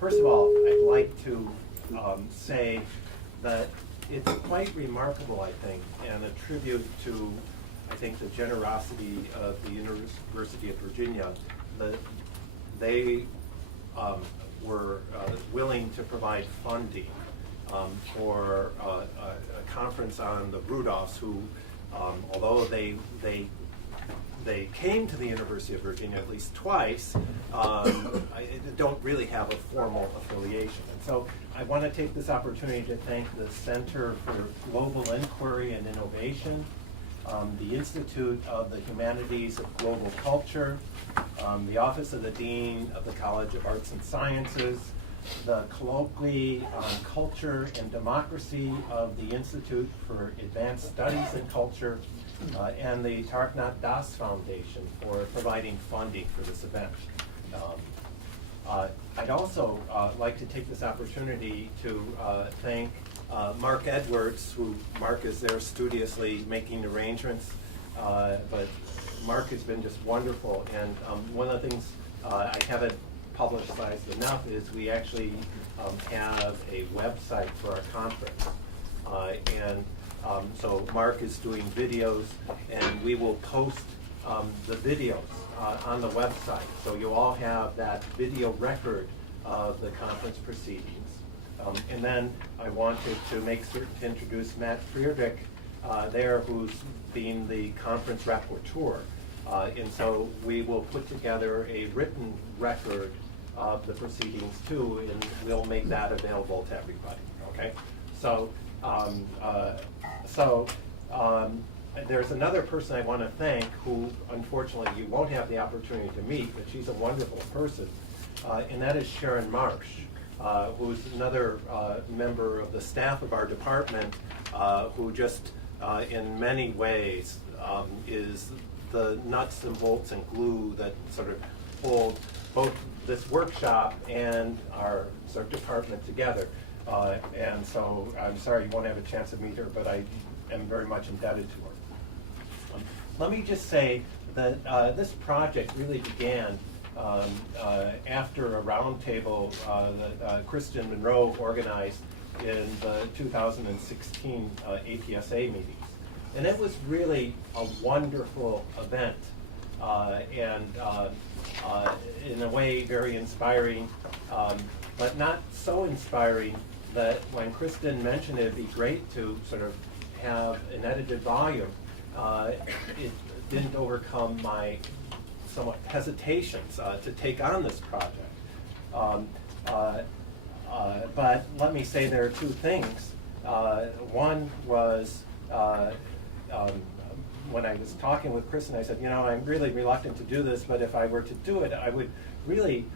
First of all, I'd like to say that it's quite remarkable, I think, and a tribute to, I think, the generosity of the University of Virginia, that they were willing to provide funding for a conference on the Rudolphs, who, although they came to the University of Virginia at least twice, don't really have a formal affiliation. And so I want to take this opportunity to thank the Center for Global Inquiry and Innovation, the Institute of the Humanities of Global Culture, the Office of the Dean of the College of Arts and Sciences, the Colloquy on Culture and Democracy of the Institute for Advanced Studies in Culture, and the Taraknath Das Foundation for providing funding for this event. I'd also like to take this opportunity to thank Mark Edwards, who Mark is there studiously making arrangements, but Mark has been just wonderful. And one of the things I haven't publicized enough is we actually have a website for our conference. So Mark is doing videos, and we will post the videos on the website. So you all have that video record of the conference proceedings. And then I wanted to make certain to introduce Matt Friedrich there, who's being the conference rapporteur. And so we will put together a written record of the proceedings too, and we'll make that available to everybody, okay? So, there's another person I want to thank who, unfortunately, you won't have the opportunity to meet, but she's a wonderful person, and that is Sharon Marsh, who's another member of the staff of our department, who just, in many ways, is the nuts and bolts and glue that sort of hold both this workshop and our sort of department together. And so I'm sorry you won't have a chance to meet her, but I am very much indebted to her. Let me just say that this project really began after a roundtable that Kristen Monroe organized in the 2016 APSA meetings. And it was really a wonderful event, and in a way very inspiring, but not so inspiring that when Kristen mentioned it'd be great to sort of have an edited volume, it didn't overcome my somewhat hesitations to take on this project. But let me say there are two things. One was, when I was talking with Kristen, I said, you know, I'm really reluctant to do this, but if I were to do it, I would really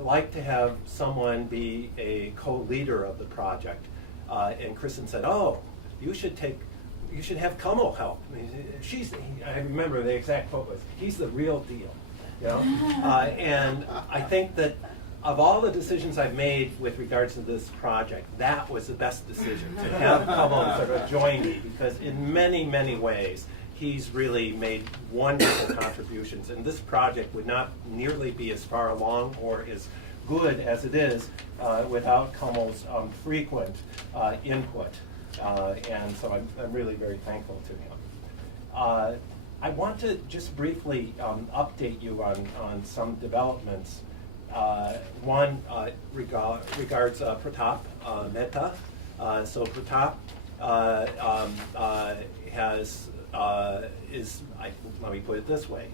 like to have someone be a co-leader of the project. And Kristen said, oh, you should have Kummel help. I remember the exact quote was, he's the real deal. You know? And I think that of all the decisions I've made with regards to this project, that was the best decision, to have Kummel sort of join me, because in many, many ways, he's really made wonderful contributions, and this project would not nearly be as far along or as good as it is without Kummel's frequent input, and so I'm really very thankful to him. I want to just briefly update you on some developments. One regards Pratap Mehta. So Pratap let me put it this way.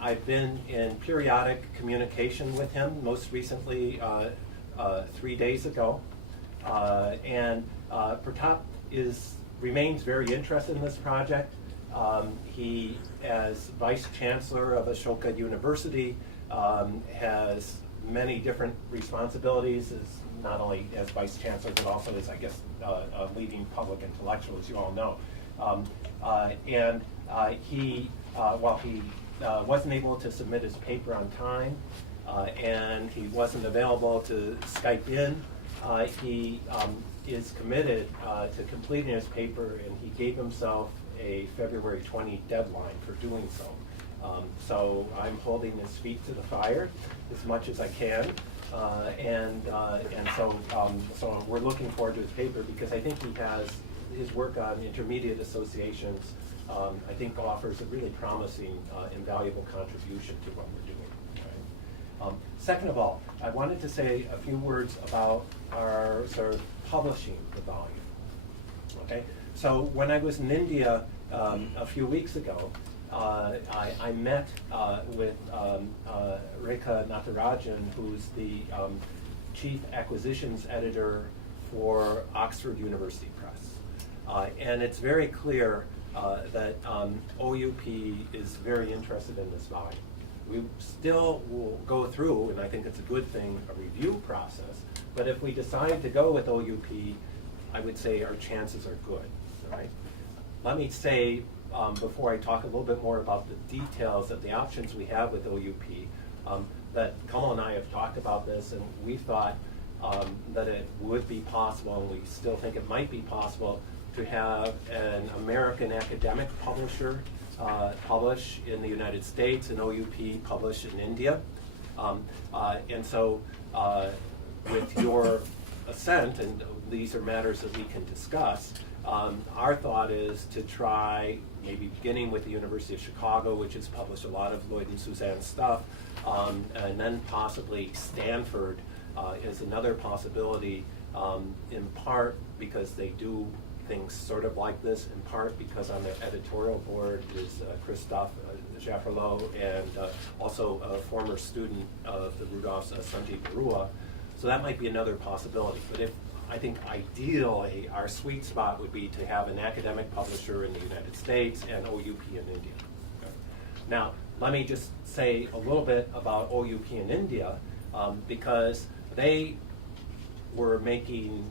I've been in periodic communication with him, most recently 3 days ago. And Pratap remains very interested in this project. He, as Vice Chancellor of Ashoka University, has many different responsibilities, not only as Vice Chancellor, but also as, I guess, a leading public intellectual, as you all know. While he wasn't able to submit his paper on time, and he wasn't available to Skype in, he is committed to completing his paper, and he gave himself a February 20 deadline for doing so. So I'm holding his feet to the fire as much as I can, And so we're looking forward to his paper because I think he has his work on intermediate associations. I think offers a really promising and valuable contribution to what we're doing. Right? Second of all, I wanted to say a few words about our sort of publishing the volume. Okay, so when I was in India a few weeks ago, I met with Rekha Natarajan, who's the chief acquisitions editor for Oxford University Press. And it's very clear that OUP is very interested in this volume. We still will go through, and I think it's a good thing, a review process. But if we decide to go with OUP, I would say our chances are good. Right? Let me say, before I talk a little bit more about the details of the options we have with OUP, that Kamal and I have talked about this, and we thought that it would be possible, and we still think it might be possible, to have an American academic publisher publish in the United States and OUP publish in India. And so with your assent, and these are matters that we can discuss, our thought is to try, maybe beginning with the University of Chicago, which has published a lot of Lloyd and Suzanne stuff, and then possibly Stanford is another possibility, in part because they do things sort of like this, in part because on their editorial board is Christophe Jaffrelot, and also a former student of the Rudolphs, Sanjeev Barua. So that might be another possibility. But I think ideally our sweet spot would be to have an academic publisher in the United States and OUP in India. Okay. Now, let me just say a little bit about OUP in India, because they were making,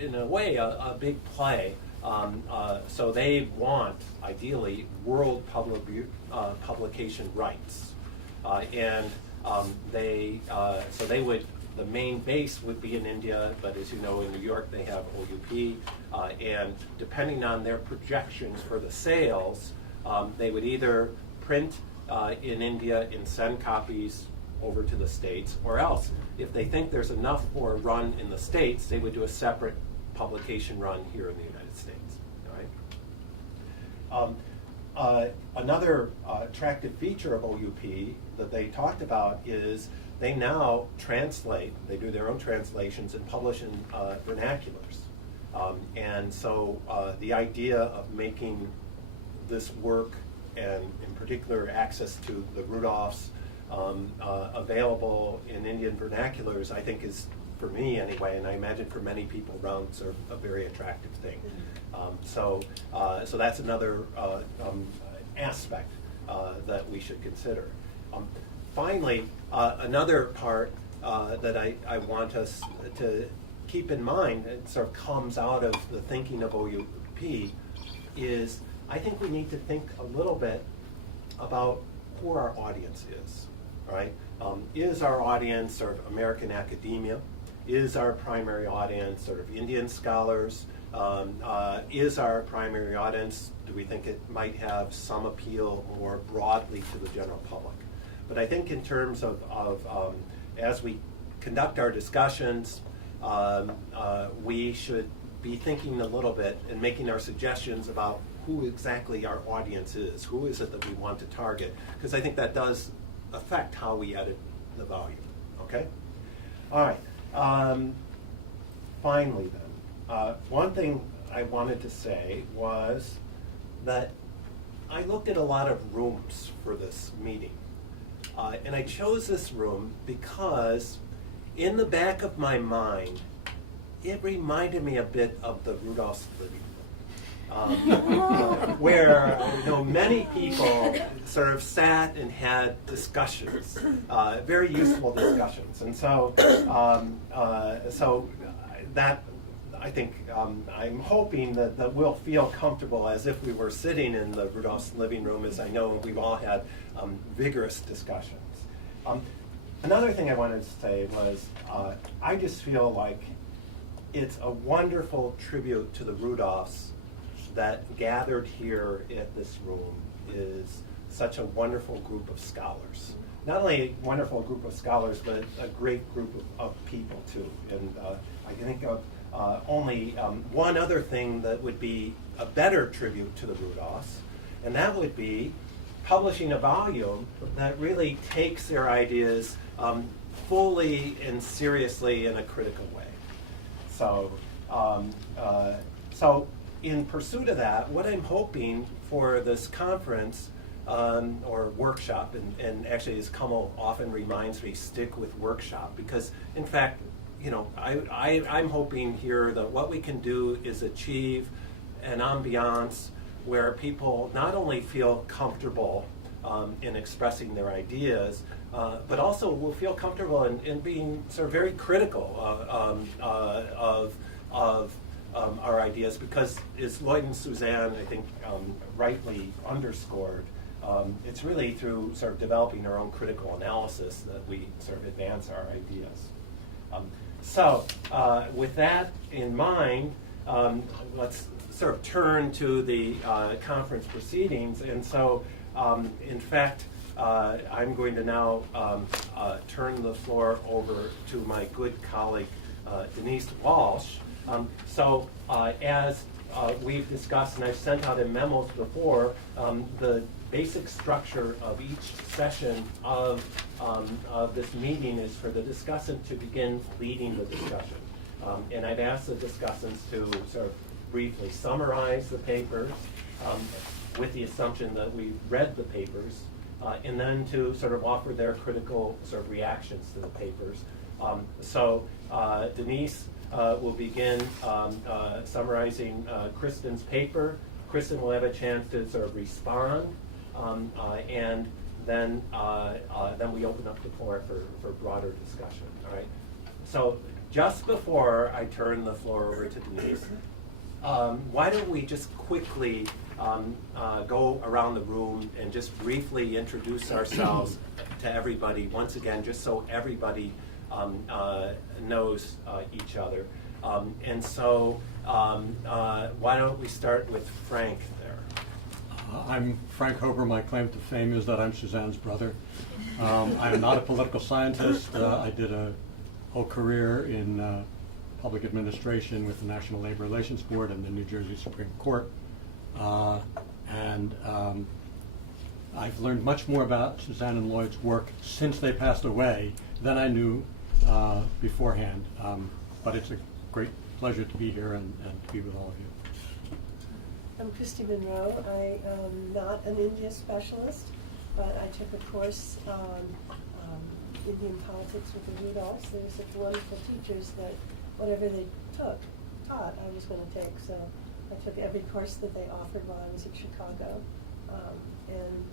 in a way, a big play. So they want, ideally, world publication rights. So they would, the main base would be in India, but as you know, in New York they have OUP, and depending on their projections for the sales, they would either print in India and send copies over to the States, or else, if they think there's enough for a run in the States, they would do a separate publication run here in the United States. All right? Another attractive feature of OUP that they talked about is they now translate, they do their own translations and publish in vernaculars. And so the idea of making this work, and in particular access to the Rudolphs, available in Indian vernaculars, I think is, for me anyway, and I imagine for many people around, sort of a very attractive thing. So that's another aspect that we should consider. Finally, another part that I want us to keep in mind, it sort of comes out of the thinking of OUP, is I think we need to think a little bit about who our audience is, right? Is our audience sort of American academia? Is our primary audience sort of Indian scholars? Is our primary audience, do we think it might have some appeal more broadly to the general public? But I think in terms of as we conduct our discussions, we should be thinking a little bit and making our suggestions about who exactly our audience is. Who is it that we want to target? Because I think that does affect how we edit the volume. Okay? All right. Finally then, one thing I wanted to say was that I looked at a lot of rooms for this meeting. And I chose this room because in the back of my mind, it reminded me a bit of the Rudolph's living room, where many people sort of sat and had discussions, very useful discussions. And so that, I think, I'm hoping that we'll feel comfortable as if we were sitting in the Rudolph's living room, as I know we've all had vigorous discussions. Another thing I wanted to say was I just feel like it's a wonderful tribute to the Rudolphs that gathered here at this room is such a wonderful group of scholars. not only a wonderful group of scholars, but a great group of people too. And I can think of only one other thing that would be a better tribute to the Rudolphs, and that would be publishing a volume that really takes their ideas fully and seriously in a critical way. So, so in pursuit of that, what I'm hoping for this conference or workshop, and actually as Kamal often reminds me, stick with workshop, because in fact, you know, I'm hoping here that what we can do is achieve an ambiance where people not only feel comfortable in expressing their ideas, but also will feel comfortable in being sort of very critical of our ideas, because as Lloyd and Suzanne, I think, rightly underscored, it's really through sort of developing our own critical analysis that we sort of advance our ideas. So with that in mind, let's sort of turn to the conference proceedings. And so, in fact, I'm going to now turn the floor over to my good colleague, Denise Walsh. So as we've discussed, and I've sent out in memos before, the basic structure of each session of this meeting is for the discussant to begin leading the discussion. And I've asked the discussants to sort of briefly summarize the papers with the assumption that we've read the papers, and then to sort of offer their critical sort of reactions to the papers. So Denise will begin summarizing Kristen's paper. Kristen will have a chance to sort of respond, and then we open up the floor for broader discussion. All right. So just before I turn the floor over to Denise, why don't we just quickly go around the room and just briefly introduce ourselves to everybody once again, just so everybody knows each other. And so why don't we start with Frank there? I'm Frank Hober. My claim to fame is that I'm Suzanne's brother. I'm not a political scientist. I did a whole career in public administration with the National Labor Relations Board and the New Jersey Supreme Court. And I've learned much more about Suzanne and Lloyd's work since they passed away than I knew beforehand. But it's a great pleasure to be here and to be with all of you. I'm Christy Monroe. I am not an India specialist, but I took a course on Indian politics with the Rudolphs. They were such wonderful teachers that whatever they taught, I was going to take. So I took every course that they offered while I was at Chicago, and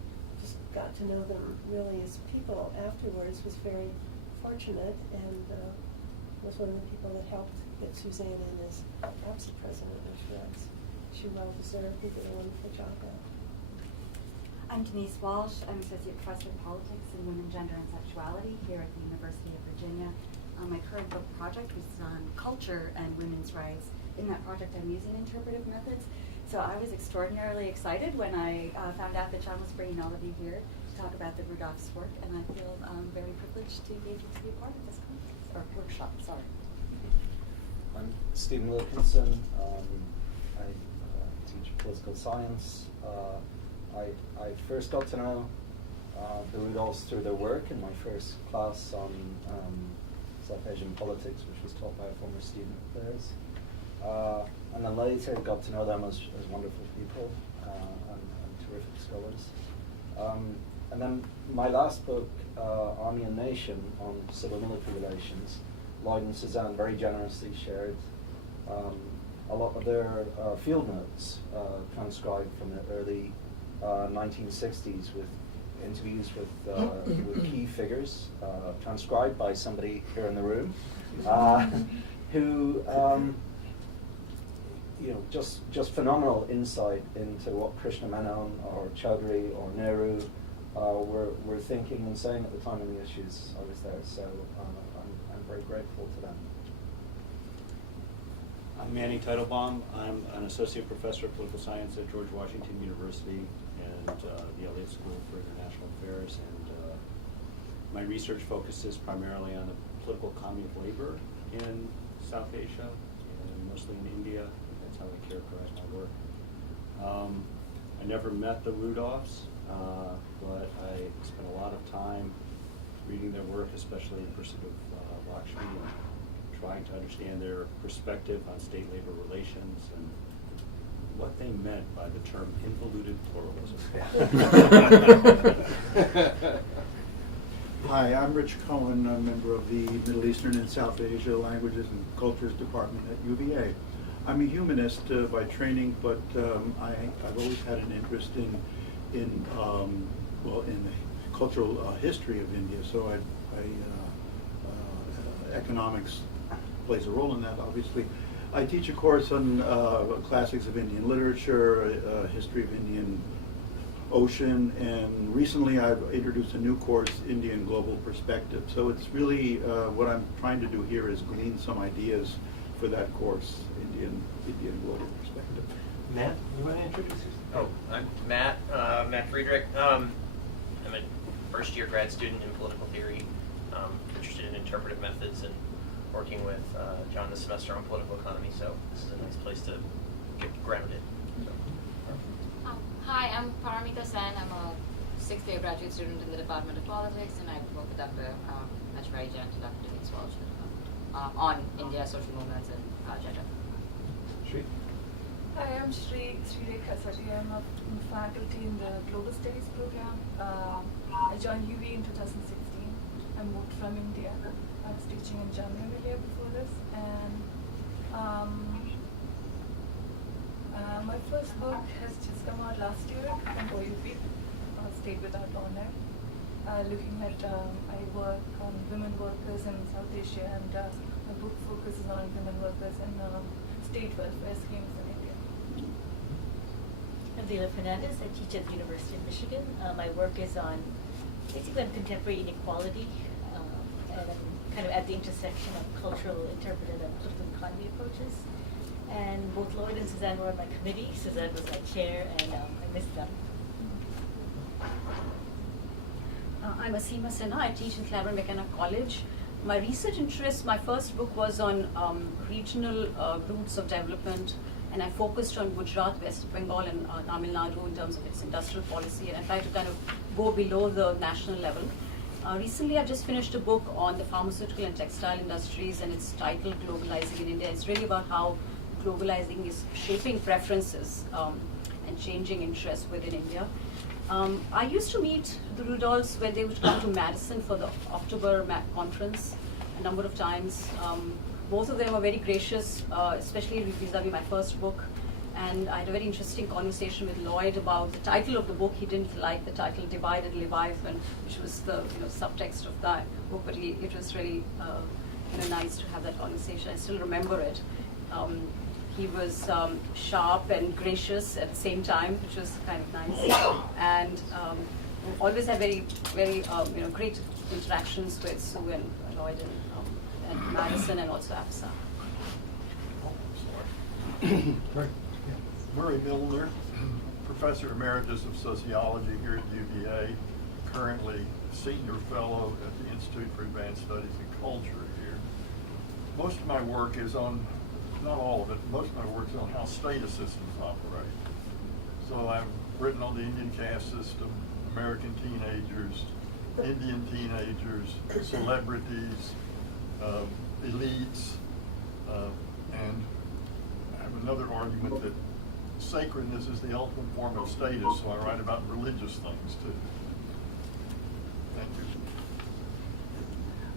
just got to know them really as people afterwards. Was very fortunate, and was one of the people that helped get Suzanne in as APSA president, which was she well deserved. He did a wonderful job there. I'm Denise Walsh. I'm Associate Professor of Politics in Women, Gender, and Sexuality here at the University of Virginia. My current book project was on culture and women's rights. In that project, I'm using interpretive methods. So I was extraordinarily excited when I found out that John was bringing all of you here to talk about the Rudolph's work, and I feel very privileged to be able to be a part of this conference, or workshop, sorry. I'm Stephen Wilkinson. I teach political science. I first got to know the Rudolphs through their work in my first class on South Asian politics, which was taught by a former student of theirs. And then later got to know them as wonderful people and terrific scholars. And then my last book, Army and Nation, on civil-military relations, Lloyd and Suzanne very generously shared a lot of their field notes transcribed from the early 1960s with interviews with key figures, transcribed by somebody here in the room, who just phenomenal insight into what Krishna Menon or Chaudhary or Nehru were thinking and saying at the time on the issues I was there. So I'm very grateful to them. I'm Manny Teitelbaum. I'm an associate professor of political science at George Washington University and the Elliott School for International Affairs, and My research focuses primarily on the political economy of labor in South Asia, and mostly in India. That's how I characterize my work. I never met the Rudolphs, but I spent a lot of time reading their work, especially in Pursuit of Lakshmi, and trying to understand their perspective on state labor relations and what they meant by the term involuted pluralism. Hi, I'm Rich Cohen, a member of the Middle Eastern and South Asia Languages and Cultures Department at UVA. I'm a humanist by training, but I've always had an interest in the cultural history of India. So economics plays a role in that, obviously. I teach a course on classics of Indian literature, history of Indian Ocean, and recently I've introduced a new course, Indian Global Perspective. So it's really, what I'm trying to do here is glean some ideas for that course, Indian Global Perspective. Matt, you want to introduce yourself? Oh, I'm Matt, Matt Friedrich. I'm a first-year grad student in political theory, interested in interpretive methods and working with John this semester on political economy, so this is a nice place to get grounded. So. Hi, I'm Paramita Sen. I'm a sixth-year graduate student in the Department of Politics, and I work with Dr. Ashwari Jain and Dr. Denise Walsh on India, social movements, and gender. Shri? Hi, I'm Shri Rekha Saji. I'm a faculty in the Global Studies program. I joined UV in 2016. I moved from India. I was teaching in Jammu Millia before this, and my first book has just come out last year from OUP, State Without Honor, looking at, I work on women workers in South Asia, and my book focuses on women workers in state welfare schemes in India. I'm Leila Fernandez. I teach at the University of Michigan. My work is on basically on contemporary inequality, and I'm kind of at the intersection of cultural, interpretive, and political economy approaches. And both Lloyd and Suzanne were on my committee. Suzanne was my chair, and I missed them. I'm Asima Sinha. I teach in Claiborne McKenna College. My research interest, my first book was on regional roots of development, and I focused on Gujarat, West Bengal, and Tamil Nadu in terms of its industrial policy, and I tried to kind of go below the national level. Recently, I've just finished a book on the pharmaceutical and textile industries, and it's titled Globalizing in India. It's really about how globalizing is shaping preferences and changing interests within India. I used to meet the Rudolphs when they would come to Madison for the October conference a number of times. Both of them were very gracious, especially vis-a-vis my first book. And I had a very interesting conversation with Lloyd about the title of the book. He didn't like the title Divide and Leviathan, which was the subtext of that book, but it was really nice to have that conversation. I still remember it. He was sharp and gracious at the same time, which was kind of nice. And always had very, very great interactions with Sue and Lloyd and Madison and also APSA. Murray Milner, Professor Emeritus of Sociology here at UVA, currently Senior Fellow at the Institute for Advanced Studies in Culture here. Most of my work is on, not all of it, most of my work is on how state systems operate. So I've written on the Indian caste system, American teenagers, Indian teenagers, celebrities, elites, and I have another argument that sacredness is the ultimate form of status, so I write about religious things too. Thank you.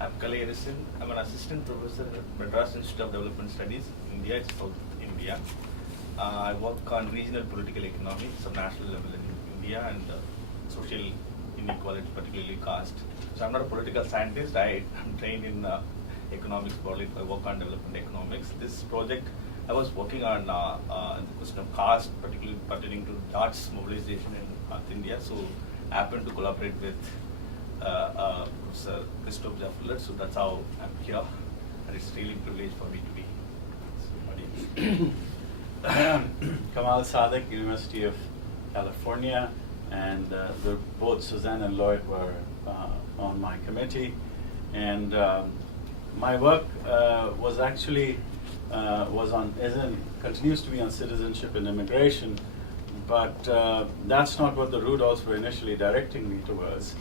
I'm Kalai Harrison. I'm an assistant professor at Madras Institute of Development Studies, India, it's South India. I work on regional political economics on national level in India and social inequality, particularly caste. So I'm not a political scientist. I'm trained in economics broadly. I work on development economics. This project I was working on the question of caste, particularly pertaining to Jat's mobilization in North India. So I happened to collaborate with Professor Christoph Jaffler, so that's how I'm here, and it's really a privilege for me to be here. Kamal Sadek, University of California, and both Suzanne and Lloyd were on my committee, and my work was actually continues to be on citizenship and immigration, but that's not what the Rudolphs were initially directing me towards.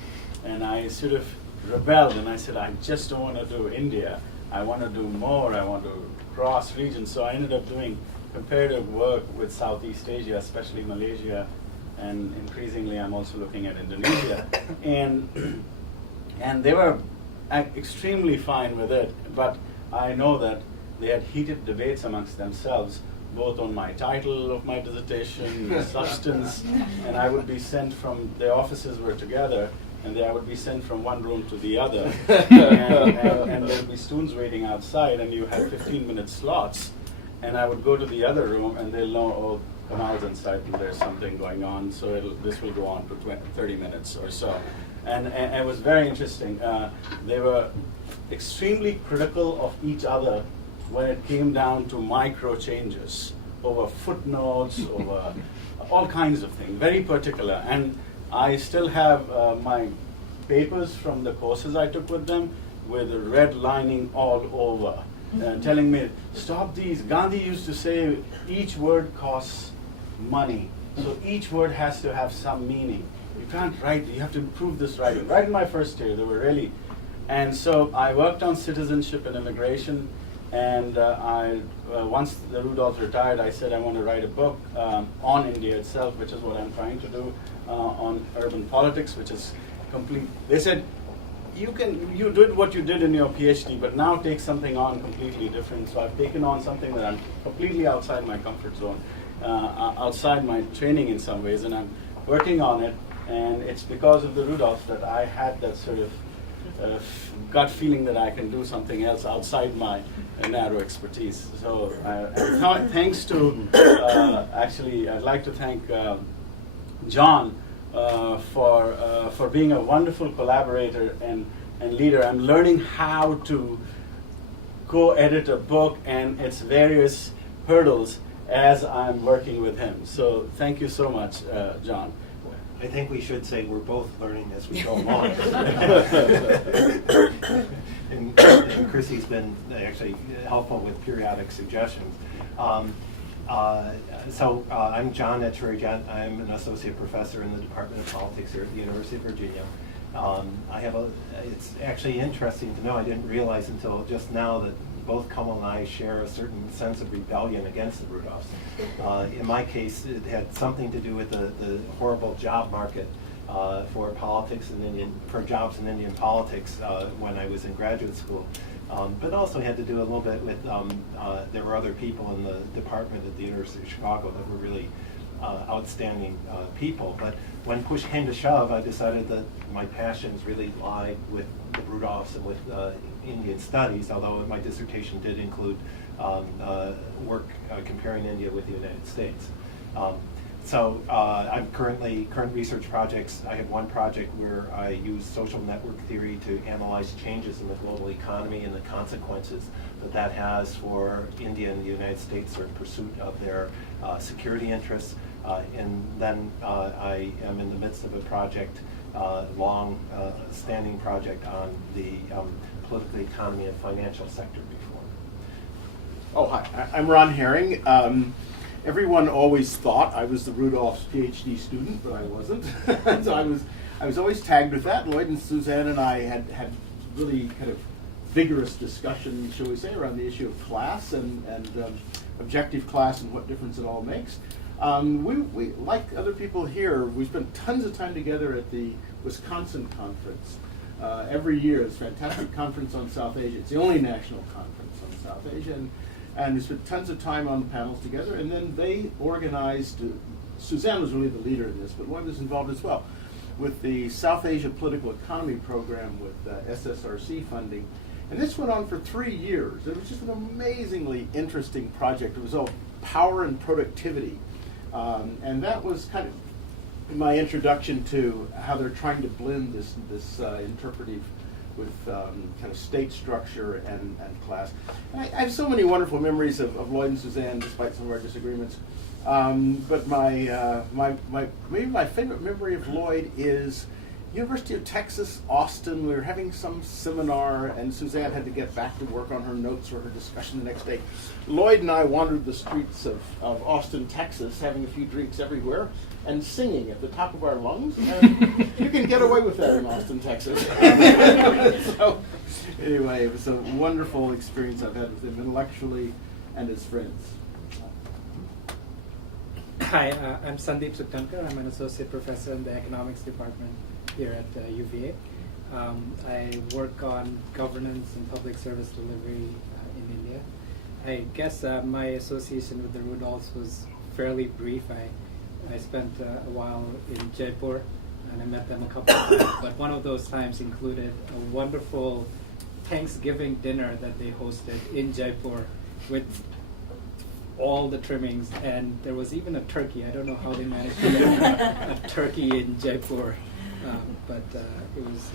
And I sort of rebelled, and I said, I just don't want to do India. I want to do more. I want to cross regions. So I ended up doing comparative work with Southeast Asia, especially Malaysia, and increasingly I'm also looking at Indonesia. And they were extremely fine with it, but I know that they had heated debates amongst themselves, both on my title of my dissertation, the substance, and I would be sent from, their offices were together, and I would be sent from one room to the other, and there would be students waiting outside, and you had 15-minute slots, and I would go to the other room, and they'll know, oh, Kamal's inside, and there's something going on, so this will go on for 30 minutes or so. And it was very interesting. They were extremely critical of each other when it came down to micro changes over footnotes, over all kinds of things, very particular. And I still have my papers from the courses I took with them with red lining all over, telling me, stop these. Gandhi used to say each word costs money, so each word has to have some meaning. You can't write, you have to improve this writing. Right in my first year, they were really, and so I worked on citizenship and immigration. And once the Rudolphs retired, I said I want to write a book on India itself, which is what I'm trying to do, on urban politics, which is complete. They said, you did what you did in your PhD, but now take something on completely different. So I've taken on something that I'm completely outside my comfort zone, outside my training in some ways, and I'm working on it. And it's because of the Rudolphs that I had that sort of gut feeling that I can do something else outside my narrow expertise. So thanks to, actually, I'd like to thank John for being a wonderful collaborator and leader. I'm learning how to co-edit a book and its various hurdles as I'm working with him. So thank you so much, John. I think we should say we're both learning as we go along. and Chrissy's been actually helpful with periodic suggestions. I'm John Etcheverry. I'm an associate professor in the Department of Politics here at the University of Virginia. It's actually interesting to know, I didn't realize until just now that both Kamal and I share a certain sense of rebellion against the Rudolphs. In my case, it had something to do with the horrible job market for politics and for jobs in Indian politics when I was in graduate school. But also had to do a little bit with, there were other people in the department at the University of Chicago that were really outstanding people. But when push came to shove, I decided that my passions really lie with the Rudolphs and with Indian studies, although my dissertation did include work comparing India with the United States. I'm current research projects. I have one project where I use social network theory to analyze changes in the global economy and the consequences that has for India and the United States in pursuit of their security interests. And then I am in the midst of a project, long-standing project on the political economy and financial sector reform. Oh, hi. I'm Ron Herring. Everyone always thought I was the Rudolph's PhD student, but I wasn't. So I was always tagged with that. Lloyd and Suzanne and I had really kind of vigorous discussion, shall we say, around the issue of class and objective class and what difference it all makes. We like other people here, we spent tons of time together at the Wisconsin conference. Every year, it's a fantastic conference on South Asia. It's the only national conference on South Asia. And we spent tons of time on panels together. And then they organized, Suzanne was really the leader in this, but Lloyd was involved as well, with the South Asia Political Economy Program with SSRC funding. And this went on for 3 years. It was just an amazingly interesting project. It was all power and productivity. And that was kind of my introduction to how they're trying to blend this interpretive with kind of state structure and class. And I have so many wonderful memories of Lloyd and Suzanne, despite some of our disagreements. But maybe my favorite memory of Lloyd is University of Texas, Austin, we were having some seminar, and Suzanne had to get back to work on her notes for her discussion the next day. Lloyd and I wandered the streets of Austin, Texas, having a few drinks everywhere, and singing at the top of our lungs. And you can get away with that in Austin, Texas. So, anyway, it was a wonderful experience I've had with him intellectually and as friends. Hi, I'm Sandeep Suktankar. I'm an associate professor in the economics department here at UVA. I work on governance and public service delivery in India. I guess my association with the Rudolphs was fairly brief. I spent a while in Jaipur, and I met them a couple of times, but one of those times included a wonderful Thanksgiving dinner that they hosted in Jaipur with all the trimmings, and there was even a turkey. I don't know how they managed to get a turkey in Jaipur, but it was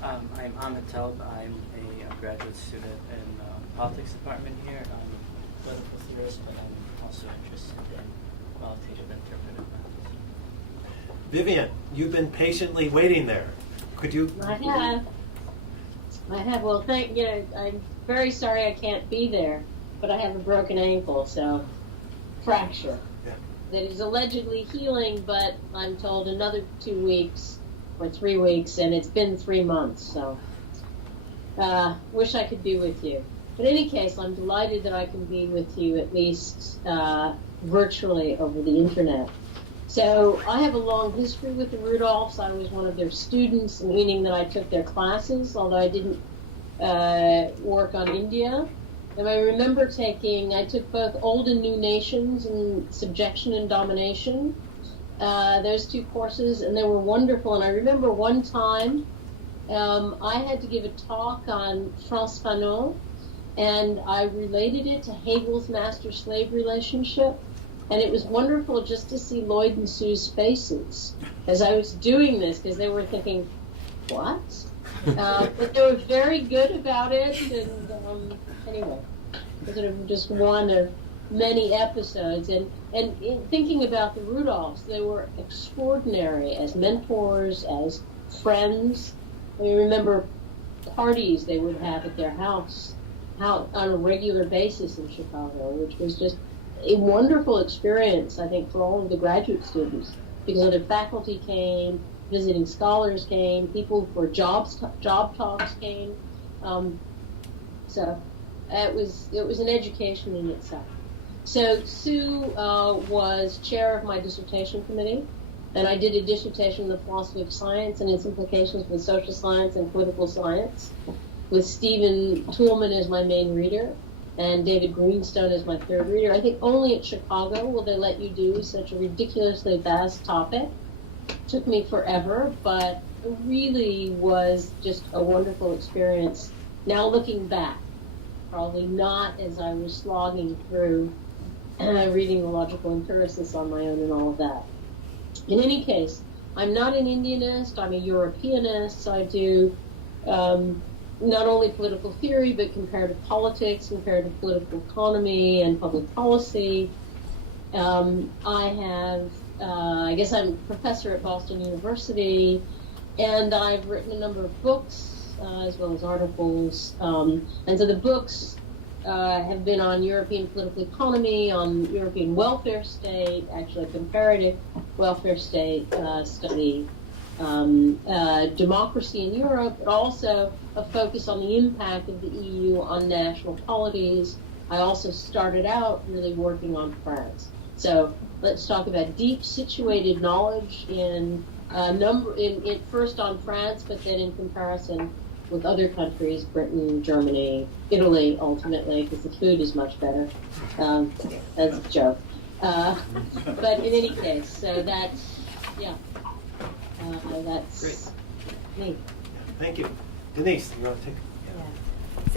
wonderful. I'm Amit Taub. I'm a graduate student in politics department here. I'm a political theorist, but I'm also interested in qualitative interpretive methods. Vivian, you've been patiently waiting there. Could you? I have. Well, I'm very sorry I can't be there, but I have a broken ankle, so fracture. Yeah. That is allegedly healing, but I'm told another 2 weeks or 3 weeks, and it's been 3 months, so wish I could be with you. But in any case, I'm delighted that I can be with you at least virtually over the internet. So I have a long history with the Rudolphs. I was one of their students, meaning that I took their classes, although I didn't work on India. And I remember I took both Old and New Nations and Subjection and Domination, those 2 courses, and they were wonderful. And I remember one time I had to give a talk on France Fanon, and I related it to Hegel's master-slave relationship. And it was wonderful just to see Lloyd and Sue's faces as I was doing this, because they were thinking, what? But they were very good about it, and anyway, it was sort of just one of many episodes. And in thinking about the Rudolphs, they were extraordinary as mentors, as friends. I remember parties they would have at their house on a regular basis in Chicago, which was just a wonderful experience, I think, for all of the graduate students, because other faculty came, visiting scholars came, people for job talks came. So it was an education in itself. So Sue was chair of my dissertation committee, and I did a dissertation in the philosophy of science and its implications with social science and political science, with Stephen Toulmin as my main reader and David Greenstone as my third reader. I think only at Chicago will they let you do such a ridiculously vast topic. It took me forever, but it really was just a wonderful experience. Now looking back, probably not as I was slogging through reading The Logical Empiricists on my own and all of that. In any case, I'm not an Indianist, I'm a Europeanist, so I do not only political theory, but comparative politics, comparative political economy, and public policy. I guess I'm a professor at Boston University, and I've written a number of books, as well as articles. And so the books have been on European political economy, on European welfare state, actually a comparative welfare state study, democracy in Europe, but also a focus on the impact of the EU on national polities. I also started out really working on France. So let's talk about deep situated knowledge in first on France, but then in comparison with other countries, Britain, Germany, Italy, ultimately, because the food is much better. That's a joke. But in any case, so that's, that's great. me. Thank you. Denise, you want to take?